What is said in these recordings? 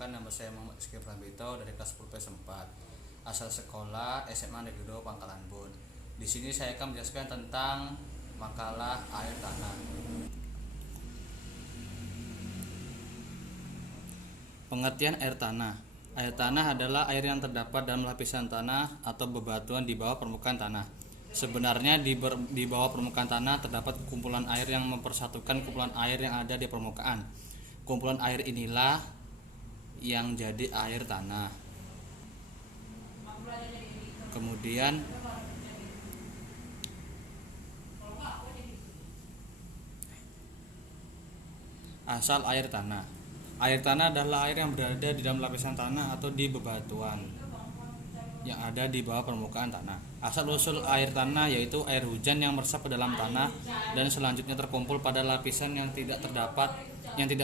Perkenalkan, nama saya Muhammad Rizky Prambito dari kelas 10 PS4, asal sekolah SMA Negeri 2 Pangkalan Bun. Di sini saya akan menjelaskan tentang makalah air tanah. Pengertian air tanah. Air tanah adalah air yang terdapat dalam lapisan tanah atau bebatuan di bawah permukaan tanah. Sebenarnya di bawah permukaan tanah terdapat kumpulan air yang mempersatukan kumpulan air yang ada di permukaan. Kumpulan air inilah yang jadi air tanah. Kemudian asal air tanah. Air tanah adalah air yang berada di dalam lapisan tanah atau di bebatuan yang ada di bawah permukaan tanah. Asal usul air tanah yaitu air hujan yang meresap ke dalam tanah dan selanjutnya terkumpul pada lapisan yang tidak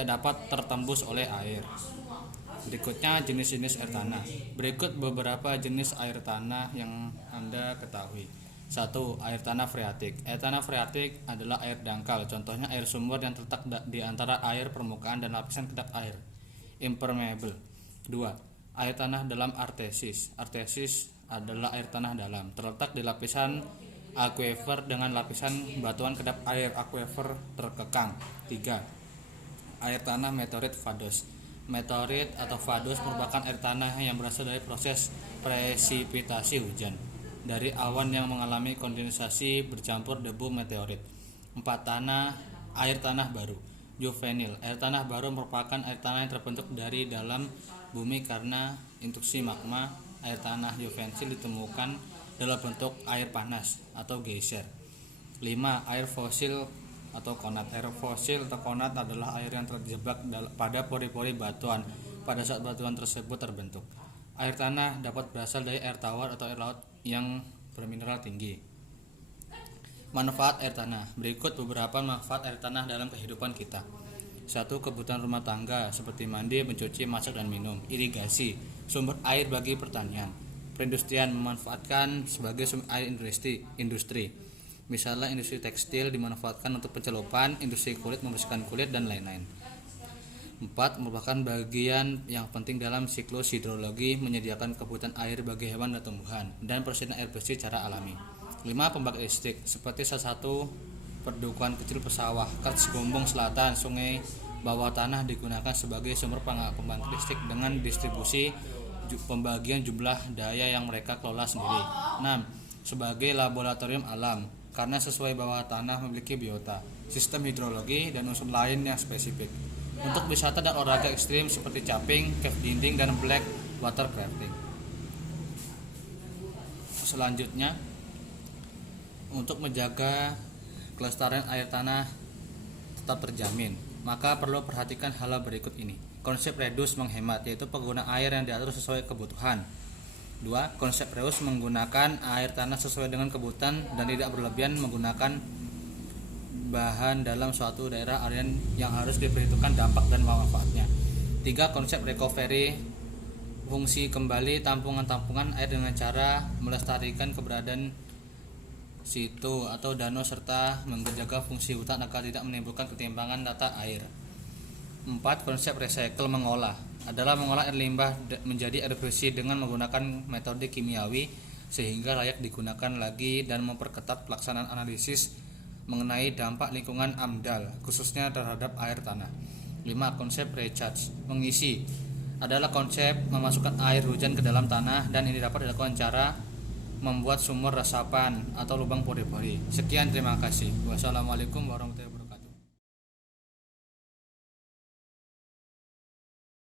dapat tertembus oleh air. Berikutnya jenis-jenis air tanah. Berikut beberapa jenis air tanah yang Anda ketahui. 1. Air tanah freatik. Air tanah freatik adalah air dangkal, contohnya air sumur yang terletak di antara air permukaan dan lapisan kedap air. Impermeable. 2. Air tanah dalam artesis. Artesis adalah air tanah dalam, terletak di lapisan aquifer dengan lapisan batuan kedap air aquifer terkekang. 3. Air tanah meteorit vadose. Meteorit atau vadose merupakan air tanah yang berasal dari proses presipitasi hujan dari awan yang mengalami kondensasi bercampur debu meteorit. 4. Air tanah baru. Juvenil. Air tanah baru merupakan air tanah yang terbentuk dari dalam bumi karena induksi magma. Air tanah juvenil ditemukan dalam bentuk air panas atau geyser. 5. Air fosil atau konat. Air fosil atau konat adalah air yang terjebak pada pori-pori batuan pada saat batuan tersebut terbentuk. Air tanah dapat berasal dari air tawar atau air laut yang bermineral tinggi. Manfaat air tanah. Berikut beberapa manfaat air tanah dalam kehidupan kita. 1. Kebutuhan rumah tangga seperti mandi, mencuci, masak, dan minum. Irigasi, sumber air bagi pertanian. Perindustrian, memanfaatkan sebagai sumber air industri. Misalnya industri tekstil dimanfaatkan untuk pencelupan, industri kulit membersihkan kulit, dan lain-lain. 4. Merupakan bagian yang penting dalam siklus hidrologi, menyediakan kebutuhan air bagi hewan dan tumbuhan, dan persediaan air bersih secara alami. 5. Pembangkit listrik, seperti salah satu perdukuhan kecil pesawah, Kars Gombong Selatan, sungai bawah tanah digunakan sebagai sumber pembangkit listrik dengan distribusi pembagian jumlah daya yang mereka kelola sendiri. 6. Sebagai laboratorium alam, karena sesuai bawah tanah memiliki biota, sistem hidrologi, dan unsur lain yang spesifik. Untuk wisata dan olahraga ekstrim seperti camping, cave dinding, dan black water crafting. Selanjutnya, untuk menjaga kelestarian air tanah tetap terjamin, maka perlu perhatikan hal berikut ini. Konsep reduce menghemat, yaitu penggunaan air yang diatur sesuai kebutuhan. 2. Konsep reuse menggunakan air tanah sesuai dengan kebutuhan dan tidak berlebihan menggunakan bahan dalam suatu daerah area yang harus diperhitungkan dampak dan manfaatnya. 3. Konsep recovery, fungsi kembali tampungan-tampungan air dengan cara melestarikan keberadaan situ atau danau serta menjaga fungsi hutan agar tidak menimbulkan ketimpangan tata air. 4. Konsep recycle mengolah adalah mengolah air limbah menjadi air bersih dengan menggunakan metode kimiawi sehingga layak digunakan lagi dan memperketat pelaksanaan analisis mengenai dampak lingkungan AMDAL khususnya terhadap air tanah. 5. Konsep recharge, mengisi adalah konsep memasukkan air hujan ke dalam tanah dan ini dapat dilakukan cara membuat sumur resapan atau lubang pori-pori. Sekian, terima kasih. Wassalamualaikum warahmatullahi wabarakatuh.